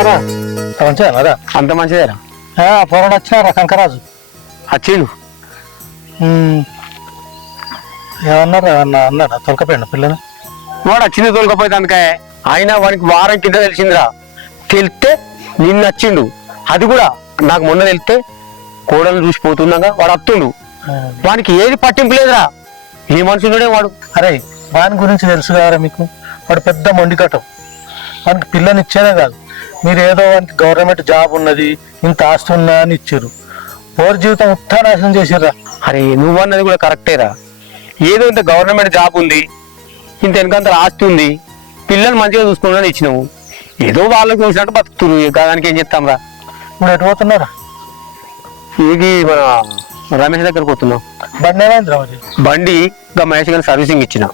మంచిదా అంత మంచిదేరా. పోరాడు వచ్చినారా కంకరాజు వచ్చిండు. ఏమన్నారా అన్నాడా తొలకపోయాడు పిల్లని వాడు వచ్చింది తోలుకపోతే అందుకే ఆయన వానికి వారం కింద తెలిసిందిరా. తెలిస్తే నిన్న వచ్చిండు. అది కూడా నాకు మొన్న తెలిస్తే కోడలు చూసిపోతుండగా వాడు వస్తుండు. వానికి ఏది పట్టింపు లేదురా. ఏ మనుషుడే వాడు. అరే వాని గురించి తెలుసు కదరా మీకు. వాడు పెద్ద మొండికటం. వానికి పిల్లని ఇచ్చేదే కాదు, మీరు ఏదో వానికి గవర్నమెంట్ జాబ్ ఉన్నది ఇంత ఆస్తి ఉన్నా అని ఇచ్చారు. పోరు జీవితం ఉత్తా నాశనం చేసిర్రా. అరే నువ్వు అన్నది కూడా కరెక్టేరా. ఏదో ఇంత గవర్నమెంట్ జాబ్ ఉంది, ఇంత వెనకంత ఆస్తి ఉంది, పిల్లలు మంచిగా చూసుకుంటాను ఇచ్చినావు. ఏదో వాళ్ళకి చూసినట్టు బతుకుతున్నారు. దానికి ఏం చెప్తాం రా. ఇప్పుడు ఎటు పోతున్నారా? ఇది మన రమేష్ దగ్గరకు పోతున్నాం. బండి ఏమైంది రాజు? బండి ఇంకా మహేష్ గారి సర్వీసింగ్ ఇచ్చిన.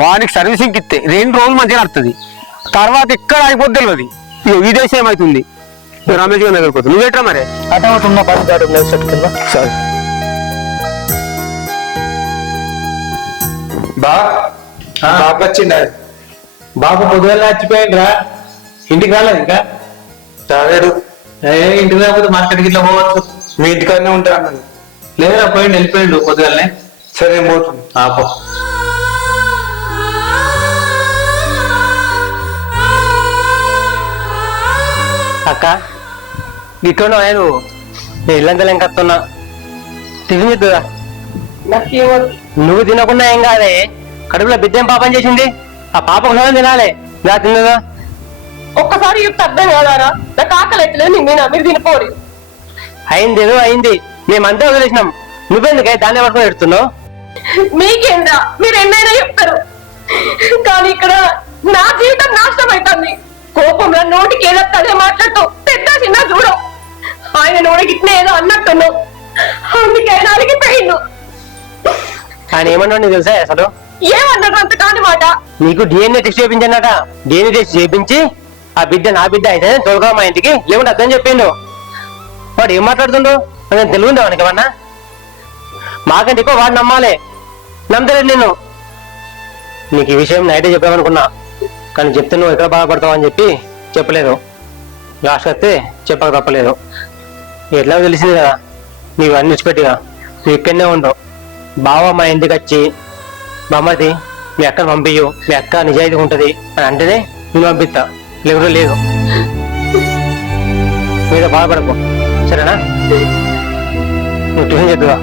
వానికి సర్వీసింగ్ ఇస్తే 2 రోజులు మంచిగా నడుతుంది. తర్వాత ఎక్కడ అయిపోద్ది తెలియదు. ఈ దేశం ఏమవుతుంది. రమేష్ గారి దగ్గరకు పోతుంది. నువ్వేట్రా మరి? అటే ఒకటి ఉన్న బండి కాడు కింద. సరే బాబు వచ్చిండ. బాబు పొద్దుగా చచ్చిపోయిండ్రా. ఇంటికి రాలేదు ఇంకా రాలేడు. ఇంటికి రాకపోతే మార్కెట్కి ఇట్లా పోవచ్చు. మీ ఇంటికాడనే ఉంటా అన్నది. లేదా పోయిండు, వెళ్ళిపోయిండు పొద్దుగానే. సరే నేను పోతుంది. పో. అక్క గిట్టు ఆయన నేను ఇల్లంతా ఎంకత్తున్నా. టిఫిన్ చెద్దుదా? నువ్వు తినకుండా ఏం కాదే. కడుపులో బిడ్డేం పాపం చేసింది. ఆ పాప ఉన్నదని తినాలి. నా తిన్నదా? ఒక్కసారి చెప్తే అర్థం కాదారా? నాకు ఆకలి ఎట్లేదు. మీరు తినిపోరు. అయింది ఏదో అయింది. మేమంతా వదిలేసినాం. నువ్వెందుకే దాన్ని పట్టుకొని పెడుతున్నావు? మీకేందా? మీరు ఎన్నైనా చెప్తారు, కానీ ఇక్కడ నా జీవితం నాశనం అవుతుంది. కోపంలో నోటికి ఏదో అదే మాట్లాడుతూ పెద్ద చిన్న చూడం. ఆయన నోటికి ఇట్లా ఏదో అన్నట్టున్నావు. అందుకే ఆయన అలిగిపోయిండు. ఆయన ఏమన్నా నీకు తెలుసా అసలు? ఏమన్నారు అంత కాని మాట? నీకు డిఎన్ఏ టెస్ట్ చేయించన్నట. డిఎన్ఏ టెస్ట్ చేయించి ఆ బిడ్డ నా బిడ్డ అయితే తోలుగా మా ఇంటికి లేకుండా అర్థం చెప్పిండు. వాడు ఏం మాట్లాడుతుండో నేను తెలుగుందా వానికి ఏమన్నా? మాకంటే ఎక్కువ వాడు నమ్మాలి. నమ్మలేదు నిన్ను. నీకు ఈ విషయం నైటే చెప్పామనుకున్నా, కానీ చెప్తే నువ్వు ఎక్కడ బాధపడతావు అని చెప్పి చెప్పలేదు. లాస్ట్ వస్తే చెప్పక తప్పలేదు. ఎట్లా తెలిసింది కదా నీవు అన్ని విడిచిపెట్టిగా నువ్వు ఇక్కడనే ఉండవు. బావ మా ఇంటికి వచ్చి బామ్మది మీ అక్కను పంపించు, మీ అక్క నిజాయితీగా ఉంటుంది అని అంటేనే నేను పంపిస్తా, లేకుండా లేదు. మీద బాధపడకు సరేనా? నువ్వు టిఫిన్ చెప్తుగా.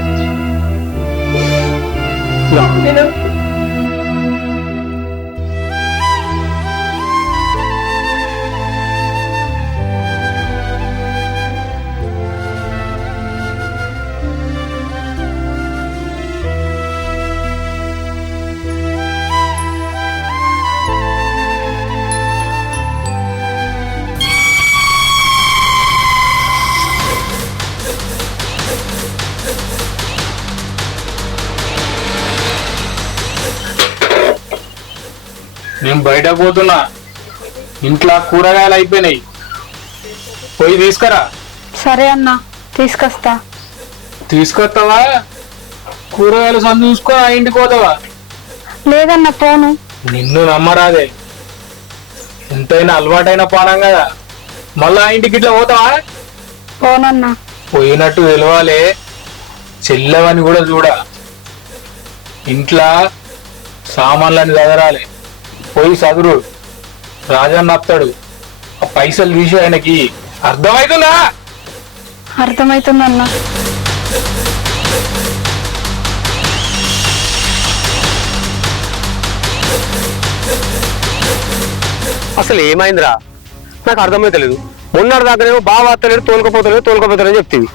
నేను బయటకు పోతున్నా. ఇంట్లో కూరగాయలు అయిపోయినాయి, పోయి తీసుకురా. సరే అన్నా, తీసుకొస్తా. తీసుకొస్తావా? కూరగాయలు సందు చూసుకో. ఆ ఇంటికి పోతావా? లేదన్నా పోను. నిన్ను నమ్మరాదే. ఎంతైనా అలవాటైన పానం కదా. మళ్ళా ఆ ఇంటికి ఇట్లా పోతావా? పోనన్నా. పోయినట్టు తెలవాలే. చెల్లవని కూడా చూడ. ఇంట్లో సామాన్లని చదరాలి. పోయి చదురు. రాజన్న వస్తాడు. ఆ పైసలు తీసి ఆయనకి. అర్థమవుతుందా? అర్థమవుతుందన్నా. అసలు ఏమైందిరా నాకు అర్థమైతలేదు. మొన్నటి దాకానేమో బావ వస్తలేడు, తోలుకపోతలేడు చెప్తుంది.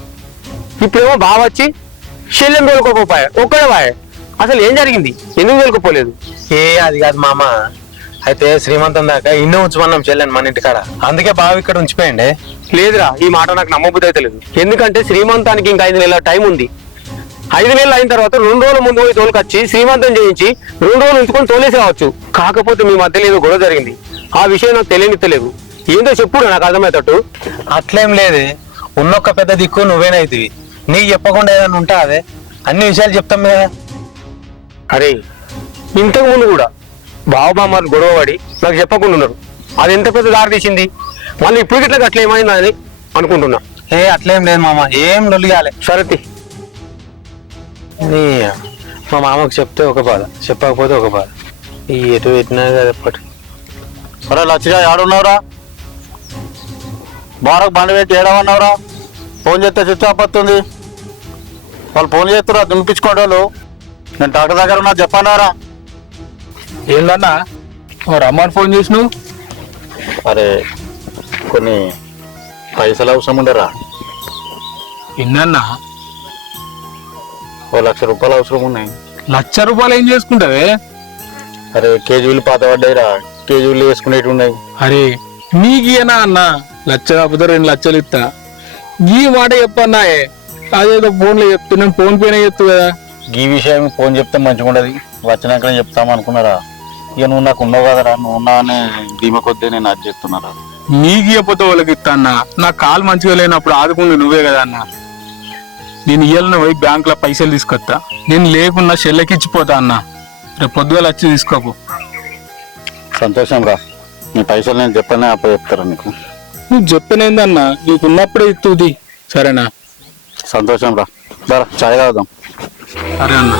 ఇప్పుడేమో బావ వచ్చి శల్యం తోలుకోపోయా, ఒక్కడే వాయ. అసలు ఏం జరిగింది? ఎందుకు తోలుకోపోలేదు? అది కాదు మామ. అయితే శ్రీమంతం దాకా ఇన్నో ఉంచుమన్నాం చెల్లెని మన ఇంటికాడ. అందుకే బావ ఇక్కడ ఉంచిపోయండి. లేదురా, ఈ మాట నాకు నమ్మబుద్ధి అయితే లేదు. ఎందుకంటే శ్రీమంతానికి ఇంకా 5 నెలల టైం ఉంది. 5 నెలలు అయిన తర్వాత 2 రోజుల ముందు పోయి తోలుకొచ్చి శ్రీమంతం చేయించి 2 రోజులు ఉంచుకొని తోలేసి రావచ్చు. కాకపోతే మీ మధ్యలో ఏదో గొడవ జరిగింది. ఆ విషయం నాకు తెలియనిత్తలేదు. ఏందో చెప్పుడు నాకు అర్థమయ్యేటట్టు. అట్లేం లేదే. ఉన్నొక్క పెద్ద దిక్కు నువ్వేనైతివి. నీకు చెప్పకుండా ఏదైనా ఉంటా అదే అన్ని విషయాలు చెప్తాం కదా. అరే ఇంతకు ముందు కూడా బావబామ్మారు గొడవ పడి నాకు చెప్పకుండా ఉన్నారు. అది ఎంత పెద్ద దారి తీసింది. మళ్ళీ ఇప్పుడు ఇట్లా అట్లా ఏమైందని అనుకుంటున్నా. అట్లేం లేదు మామ, ఏం లొల్లి కాలే. సరే మా మామకు చెప్తే ఒక బాధ, చెప్పకపోతే ఒక బాధ. ఈ ఎటు పెట్టినా కదా ఎప్పటి. సరే లచ్చిగా ఏడున్నావురా? బారకు బండి పెట్టి ఏడవన్నావురా? ఫోన్ చేస్తే స్విచ్ ఆఫ్ వస్తుంది. వాళ్ళు ఫోన్ చేస్తురా దునిపించుకోండి వాళ్ళు. నేను డాక్టర్ దగ్గర ఉన్నా చెప్పన్నారా? ఏందన్నా రమ్మని ఫోన్ చేసినావు? అరే కొన్ని పైసలు అవసరం ఉండరా? ఎన్నన్నా? ₹1,00,000 అవసరం ఉన్నాయి. ₹1,00,000 ఏం చేసుకుంటావే? అరే కేజీలు పాత పడ్డాయిరా, కేజీలు వేసుకునేవి ఉన్నాయి. అరే నీకేనా అన్న లక్ష కాకపోతే 2 లక్షలు ఇస్తా. ఈ మాట చెప్పన్నా, అదేదో ఫోన్లో చెప్తే నేను ఫోన్ పేనే చెప్తు కదా. ఈ విషయం ఫోన్ చెప్తే మంచిగా ఉండదు, వచ్చినాకనే చెప్తాం అనుకున్నారా? ఇక నువ్వు నాకు ఉన్నావు కదరా, నువ్వు ఉన్నావని ధీమ కొద్దీ నేను అది చెప్తున్నారా. నీకు చెప్పతే వాళ్ళకి ఇస్తా అన్న. నా కాలు మంచిగా లేనప్పుడు ఆదుకుంది నువ్వే కదా అన్న. నేను ఇయ్యాలని పోయి బ్యాంకులో పైసలు తీసుకొస్తా. నేను లేకున్నా చెల్లెకి ఇచ్చిపోతా అన్న. రేపు పొద్దుగాల వచ్చి తీసుకోకు. సంతోషం రా, నీ పైసలు నేను చెప్పనే అప్ప చెప్తారా నీకు. నువ్వు చెప్పనేందన్నా, నీకున్నప్పుడే ఇస్తుంది. సరేనా? సంతోషం రా, సరే చాయ్ తాగుదాం. సరే అన్న.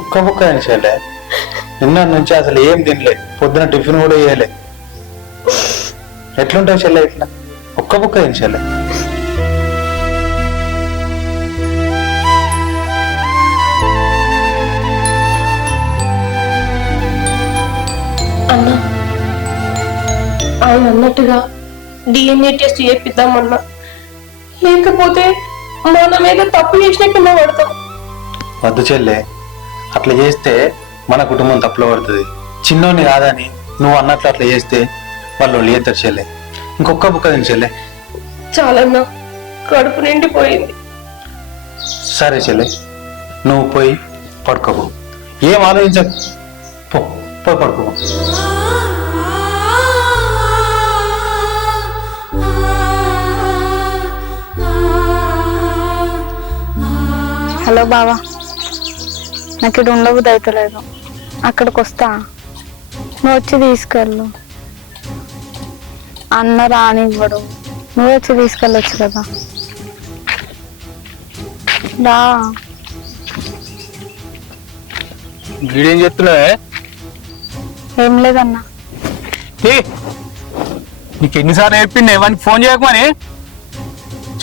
ఒక్క బుక్క తినలే, నిన్న నుంచి అసలు ఏం తినలే, పొద్దున టిఫిన్ కూడా చేయలే. ఎట్లుంటావు చెల్లె ఇట్లా? ఒక్క బుక్క తినలే. అన్నా ఆయన అన్నట్టుగా DNA టెస్ట్ చేపిద్దామన్నా, లేకపోతే మన మీద తప్పు చేసిన కింద పడతాం. వద్దు చెల్లె, అట్లా చేస్తే మన కుటుంబం తప్పులో పడుతుంది. చిన్నోని కాదని నువ్వు అన్నట్లు అట్లా చేస్తే వాళ్ళు లేతారు చెల్లె. ఇంకొక బుక్క తిని చెల్లె. చాలన్నా, కడుపు నిండిపోయింది. సరే చెల్లె, నువ్వు పోయి పడుకోబో, ఏం ఆలోచించకు. పోయి పడుకోబో. హలో బావా, నాకు ఇక్కడ ఉండబుద్ధి అవుతలేదు. అక్కడికి వస్తా, నువ్వు వచ్చి తీసుకెళ్ళు. అన్న రానివ్వడు, నువ్వు వచ్చి తీసుకెళ్ళొచ్చు కదా. రా. వీడేం చెప్తున్నావే? ఏం లేదన్నా. నీకు ఎన్నిసార్లు చెప్పిండే వానికి ఫోన్ చేయకమని?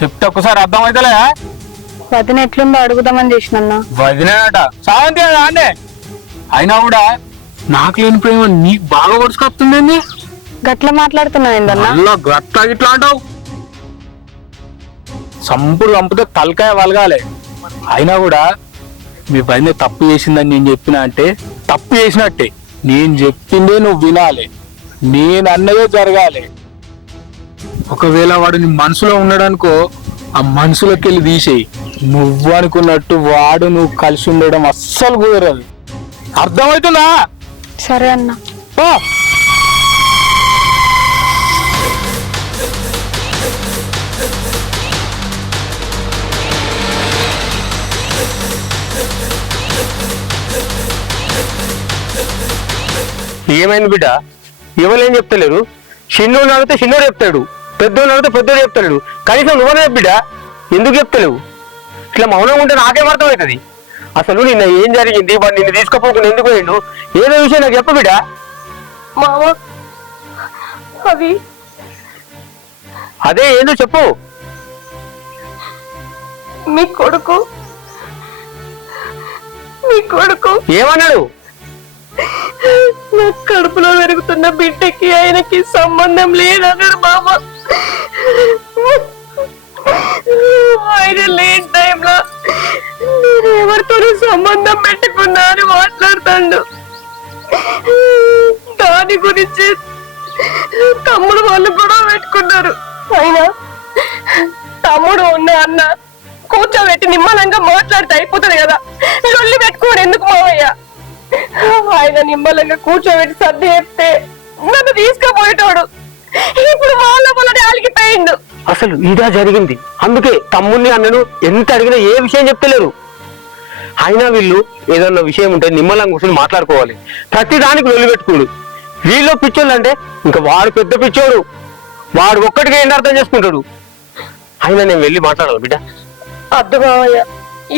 చెప్తే ఒక్కసారి అర్థం అవుతలే. వదిన ఎట్లుందో అడుగుదామని చేసినన్నా. వదిలేనట సావంతి అనే అయినా కూడా నాకు లేని ప్రేమ నీకు బాగా కొడుచుకొస్తుంది. గట్ల మాట్లాడుతున్నావు ఏందన్నా? గట్లా గిట్లా అంటావు. సంపుడు చంపితే తలకాయ వలగాలి. అయినా కూడా మీ వదిన తప్పు చేసిందని నేను చెప్పినా అంటే తప్పు చేసినట్టే. నేను చెప్పిందే నువ్వు వినాలి, నేను అన్నదే జరగాలి. ఒకవేళ వాడు నీ మనసులో ఉన్నాడనుకో, ఆ మనసులోకి వెళ్ళి తీసేయి. నువ్వు అనుకున్నట్టు వాడు నువ్వు కలిసి ఉండడం అస్సలు కుదరదు. అర్థమవుతుందా? సరే అన్నా. ఏమైంది బిడ్డ? ఎవరేం చెప్తలేరు. చిన్నోడు అడిగితే చిన్నోడు చెప్తాడు, పెద్దోడు అడిగితే పెద్దోడు చెప్తాడు. కనీసం నువ్వనే బిడ్డ ఎందుకు చెప్తలేవు? ఇట్లా మౌనంగా ఉంటే నాకేం అర్థమవుతుంది? అసలు నిన్న ఏం జరిగింది, వాడు నిన్ను తీసుకుపోకుండా ఎందుకు పోయిండు, ఏదో విషయం నాకు చెప్పు బిడ్డ. మామ, అవి అదే ఏందో చెప్పు. మీ కొడుకు ఏమన్నాడు? నా కడుపులో పెరుగుతున్న బిడ్డకి ఆయనకి సంబంధం లేదన్నాడు మామ. ఆయన లేని టైంలో నేను ఎవరితోనూ సంబంధం పెట్టుకున్నా అని మాట్లాడుతాడు. దాని గురించి తమ్ముడు వాళ్ళు కూడా పెట్టుకున్నారు. అయినా తమ్ముడు ఉన్న అన్న కూర్చోబెట్టి నిమ్మలంగా మాట్లాడితే అయిపోతుంది కదా, లొల్లి పెట్టుకోడు ఎందుకు మావయ్య? ఆయన నిమ్మలంగా కూర్చోబెట్టి సర్ది చెప్తే నన్ను తీసుకుపోయేటోడు. ఇప్పుడు వాళ్ళ వల్లనే ఆలిగిపోయిండు. అసలు ఇదా జరిగింది. అందుకే తమ్ముడిని అన్నను ఎంత అడిగినా ఏ విషయం చెప్తలేరు. అయినా వీళ్ళు ఏదన్నా విషయం ఉంటే నిమ్మలంగా కూర్చొని మాట్లాడుకోవాలి. ప్రతి దానికి లొల్లి పెట్టుకోడు. వీళ్ళు పిచ్చోళ్ళు అంటే ఇంకా వాడు పెద్ద పిచ్చోడు. వాడు ఒక్కటిగా ఏంటి అర్థం చేసుకుంటాడు. అయినా నేను వెళ్ళి మాట్లాడాలి బిడ్డ. అద్దు మావయ్య,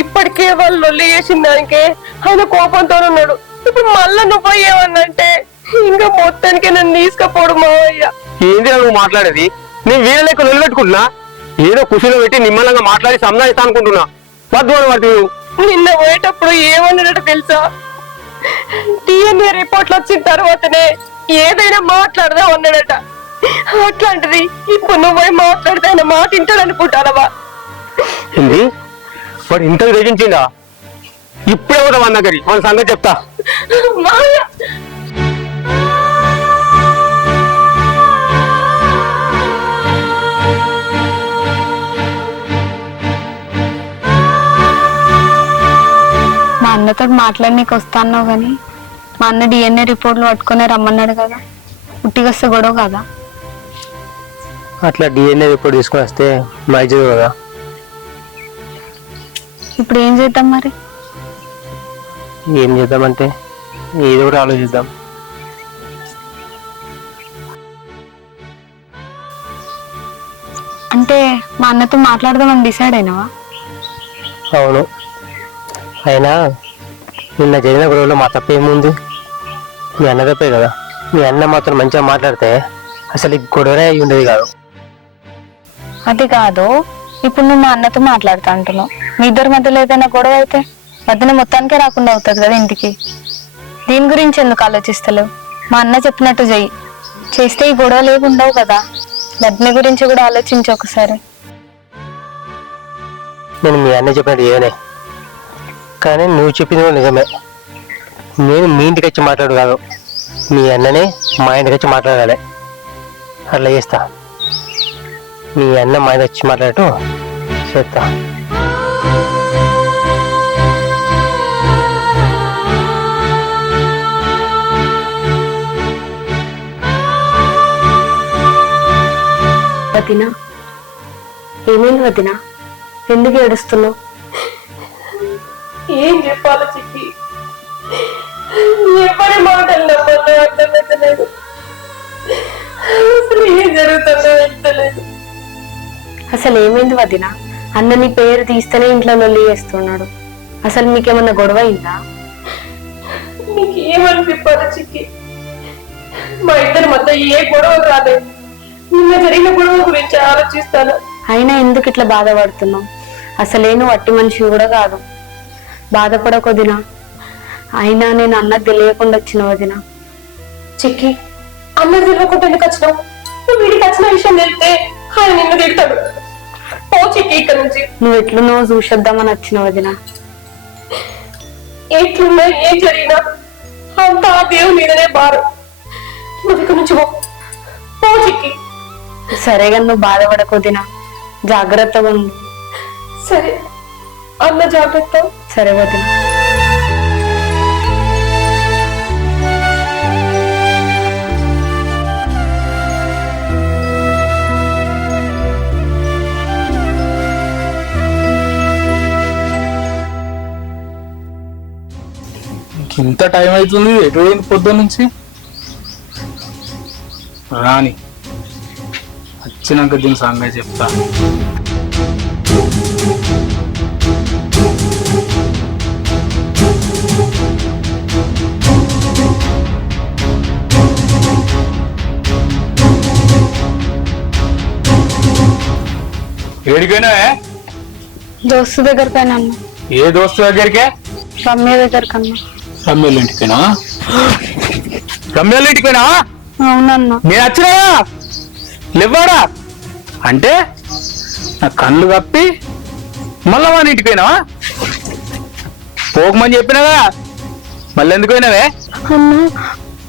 ఇప్పటికే వాళ్ళు లొల్లి చేసిన దానికే ఆయన కోపంతో ఉన్నాడు. ఇప్పుడు మళ్ళా నువ్వు పోయేవన్నంటే ఇంకా మొత్తానికి నన్ను తీసుకపోడు మావయ్య. ఏంది నువ్వు మాట్లాడేది? నేను వీళ్ళ లెక్క లొల్లి పెట్టుకుంటున్నా. ఏదో కుషిలో పెట్టి నిమ్మలంగా మాట్లాడి సంధానిస్తా అనుకుంటున్నా. వద్దు అని వాటి నిన్న పోయేటప్పుడు ఏమన్నాడట తెలుసా? DNA రిపోర్ట్లు వచ్చిన తర్వాతనే ఏదైనా మాట్లాడదాం అన్నాడట. అట్లాంటిది ఇప్పుడు నువ్వు పోయి మాట్లాడితే ఆయన మాట వింటాడు అనుకుంటానవా? ఏంది వాడు ఇంతకు తెగించిందా? ఇప్పుడే కూడా మన దగ్గర మన సంగతి చెప్తా. మావయ్య మా అన్నతో మాట్లాడనీకి వస్తా అన్నావు కానీ మా అన్న DNA రిపోర్ట్లు పట్టుకునే రమ్మన్నాడు కదా, ఉట్టిగొస్తే గొడవ కదా. అట్లా DNA రిపోర్ట్ తీసుకుని వస్తే మంచిది కదా. ఇప్పుడు ఏం చేద్దాం మరి? ఏం చేద్దామంటే ఏదో ఒకటి ఆలోచిద్దాం. అంటే మా అన్నతో మాట్లాడదామని డిసైడ్ అయినావా? అవును. అయినా నిన్న జరిగిన గొడవలో మా తప్పేముంది? మీ అన్న తప్పే కదా. మీ అన్న మాత్రం మంచిగా మాట్లాడితే అసలు ఈ గొడవనే అయి ఉండేది కాదు. అది కాదు, ఇప్పుడు నువ్వు మా అన్నతో మాట్లాడుతా అంటున్నావు. మీ ఇద్దరి మధ్యలో ఏదైనా గొడవ అయితే వదిన మొత్తానికే రాకుండా అవుతుంది కదా ఇంటికి. దీని గురించి ఎందుకు ఆలోచిస్తలేవు? మా అన్న చెప్పినట్టు చెయ్యి. చేస్తే ఈ గొడవలు ఏమి ఉండవు కదా. వదిన గురించి కూడా ఆలోచించు ఒకసారి. నేను మీ అన్న చెప్పినట్టు ఏమనే, కానీ నువ్వు చెప్పింది కూడా నిజమే. నేను మీ ఇంటికి వచ్చి మాట్లాడు కాదు, మీ అన్ననే మా ఇంటికి వచ్చి మాట్లాడాలి. అట్లా చేస్తా. మీ అన్న మా ఇంటికి వచ్చి మాట్లాడటం చేస్తా. వదినా, ఏమైంది వదినా? ఎందుకు ఏడుస్తున్నావు? ఏం చెప్పాలి చిక్కి? ఎవరి మాటలు నమ్మలో అర్థమవుతలేదు. అసలు ఏం జరుగుతుందో అర్థలేదు. అసలు ఏమైంది వదినా? అన్న నీ పేరు తీస్తేనే ఇంట్లో లొల్లి చేస్తున్నాడు. అసలు మీకేమన్నా గొడవ అయిందా? నీకు ఏమని చెప్పాలి చిక్కి? మా ఇద్దరి మధ్య ఏ గొడవ రాలేదు. నిన్న జరిగిన గొడవ గురించి ఆలోచిస్తాను. అయినా ఎందుకు ఇట్లా బాధపడుతున్నావు? అసలేను వట్టి మనిషి కూడా కాదు. బాధపడకు వదినా. అయినా నేను అన్నకు తెలియకుండా వచ్చిన వదినా. చిక్కి, అన్న తెలియకుండా ఎందుకు వచ్చినావు? నువ్వు వీడికి వచ్చిన విషయం తెలిస్తే ఆయన నిన్ను తిడతాడు. పో చిక్కి ఇక్కడ నుంచి. నువ్వు ఎట్లున్నావో చూసేద్దామని వచ్చిన వదినా. ఎట్లున్నా ఏం జరిగినా అంతా ఆ దేవుని మీదనే భారం. నువ్వు ఇక్కడ నుంచి పో చిక్కి. సరేగా, నువ్వు బాధపడకు వదినా. జాగ్రత్తగా ఉండు. సరే అన్న జాగ్రత్త. సరే వదినా. ఇంత టైం అవుతుంది, ఎటు పోయింది పొద్దున్న నుంచి? రాని వచ్చినాక దీని సంగతి చెప్తా. ఏడికైనా? దోస్తు దగ్గరకైనా అన్న. ఏ దోస్తు దగ్గరికే? రమ్య దగ్గరకన్నా. రమ్యల ఇంటికేనా? రమ్యాల ఇంటికి పోయినావా? అవునన్నా. నేను వచ్చినా లేవాడా అంటే నా కళ్ళు కప్పి మళ్ళా వాని ఇంటికి పోయినావా? పోకమని చెప్పినావా? మళ్ళీ ఎందుకు పోయినావే? అన్నా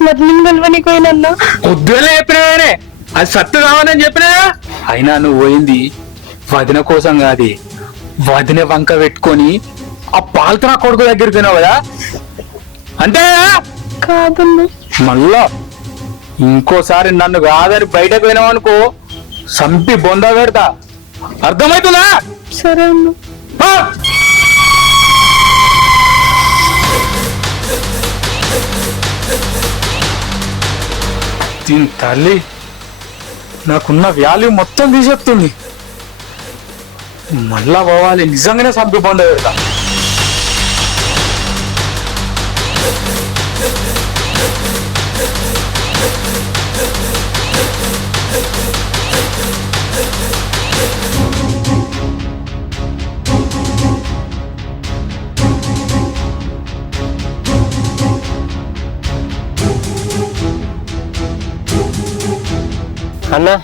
వదిలిని కలవనికి పోయినన్నా. పొద్దునే చెప్పినావేనే అది సత్తు కావాలని చెప్పినావా? అయినా నువ్వు పోయింది వదిన కోసం కాదు, వదిన వంక పెట్టుకొని ఆ పాల్తనా కొడుకు దగ్గరికి పోయినావు కదా అంటే. కాదన్నా. మళ్ళా ఇంకోసారి నన్ను కాదని బయటకు పోయినావు అనుకో సంపి బొంద పెడతా, అర్థమవుతుందా? సరే అన్నా. ఆ! దీని తల్లి నాకున్న వాల్యూ మొత్తం తీసేస్తుంది. మళ్ళా పోవాలి, నిజంగానే సంపి బొంద పెడతా. అన్నా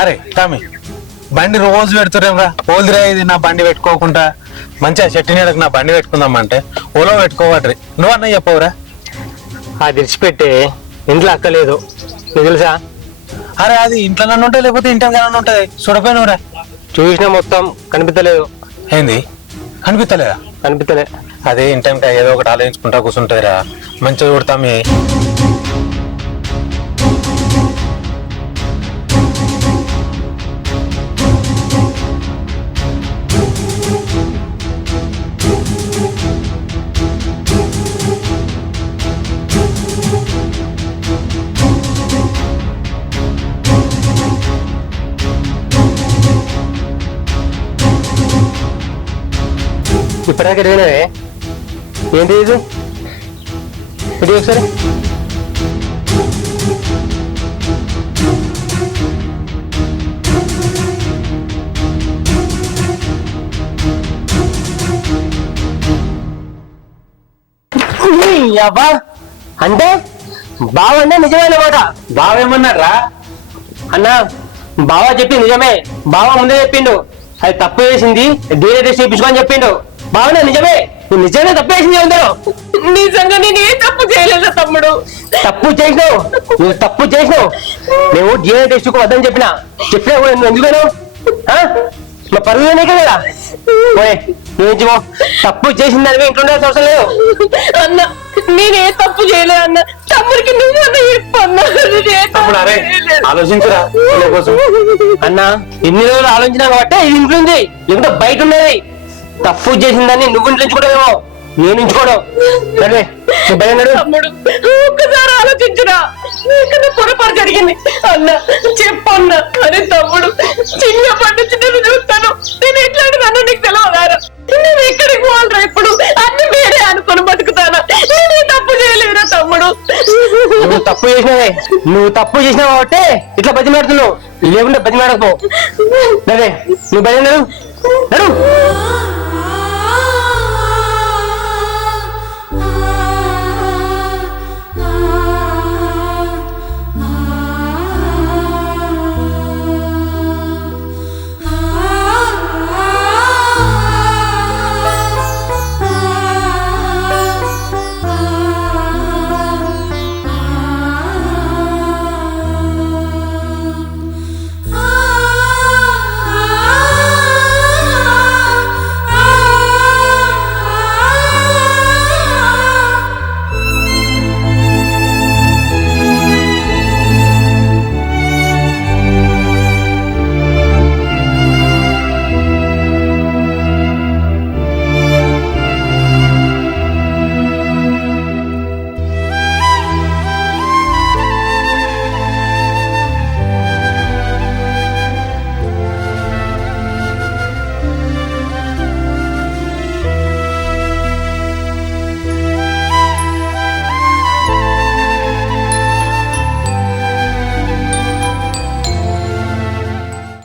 అరే టామీ, బండి రోజు పెడుతురేమ్రా, ఓల్దిరా ఇది నా బండి పెట్టుకోకుండా మంచిగా చెట్టు నీడకు నా బండి పెట్టుకుందామంటే ఓలో పెట్టుకోవట్రి. నువ్వు అన్న చెప్పవురా? అది విడిచిపెట్టే ఇంట్లో అక్కలేదు, నీకు తెలుసా? అరే అది ఇంట్లో నన్ను ఉంటాయి లేకపోతే ఇంట్లో నన్ను ఉంటుంది, చూడపోయినవురా? చూసిన మొత్తం కనిపించలేదు. ఏంది కనిపిస్తలేదా? కనిపించలే. అదే ఇంటంటే ఏదో ఒకటి ఆలోచించుకుంటా కూర్చుంటుందిరా, మంచిగా చూడతామే. ఇప్పటిదాకా ఎరిగినవే ఏంటి ఇది? ఇది ఒకసారి అబ్బా అంటే బావ అంటే నిజమైన మాట. బావ ఏమన్నారా? అన్నా బావ చెప్పి నిజమే, బావ ముందే చెప్పిండు అది తప్పు చేసింది డీఎన్ఏ టెస్ట్ చేయించుకోని చెప్పిండు. బావనే నిజమే, నువ్వు నిజంగా తప్పు చేసింది ఉందో. నిజంగా నేను ఏ తప్పు చేయలేదు తమ్ముడు. తప్పు చేసినావు, నువ్వు తప్పు చేసినావు. నువ్వు డీఎన్ఏ టెస్ట్ కు వద్దని చెప్పినా కూడా నువ్వు ఎందుకు పోయినావు? మా పరువు నీకే కదా. పోయే నువ్వు తప్పు చేసిన దానివి ఇంట్లో ఉండాల్సిన అవసరం లేదు. అన్న నేనే తప్పు చేయలేదు అన్న, తమ్ముడికి నువ్వు అన్న చెప్పన్నా. అరే ఆలోచించురా కోసం. అన్నా ఎన్ని రోజులు ఆలోచించినా కాబట్టి ఇది ఇంట్లో ఉంది, లేకుంటే బయట ఉన్నది. తప్పు చేసిన దాన్ని నువ్వు ఇంట్లో ఉంచుకోవడమేమో, నేను ఉంచుకోవడం. సరే తమ్ముడు ఒక్కసారి ఆలోచించురా, ఇక్కడ పొరపాటు జరిగింది అన్న చెప్పన్న. అరే తమ్ముడు చిన్నప్పటి నుంచి నేను చూస్తాను, నేను ఎట్లాంటి నన్ను నీకు తెలియదారా? నేను ఎక్కడికి పోవాలరా? ఇప్పుడు అన్ని వేరే అనుకుని బతుకుతానా? నేను తప్పు చేయలేదురా తమ్ముడు. నువ్వు తప్పు చేసినావే, నువ్వు తప్పు చేసినావు కాబట్టి ఇట్లా బతిమాడుతున్నావు, లేకుంటే బతిమాడకపో. సరే నువ్వు బయట నడు.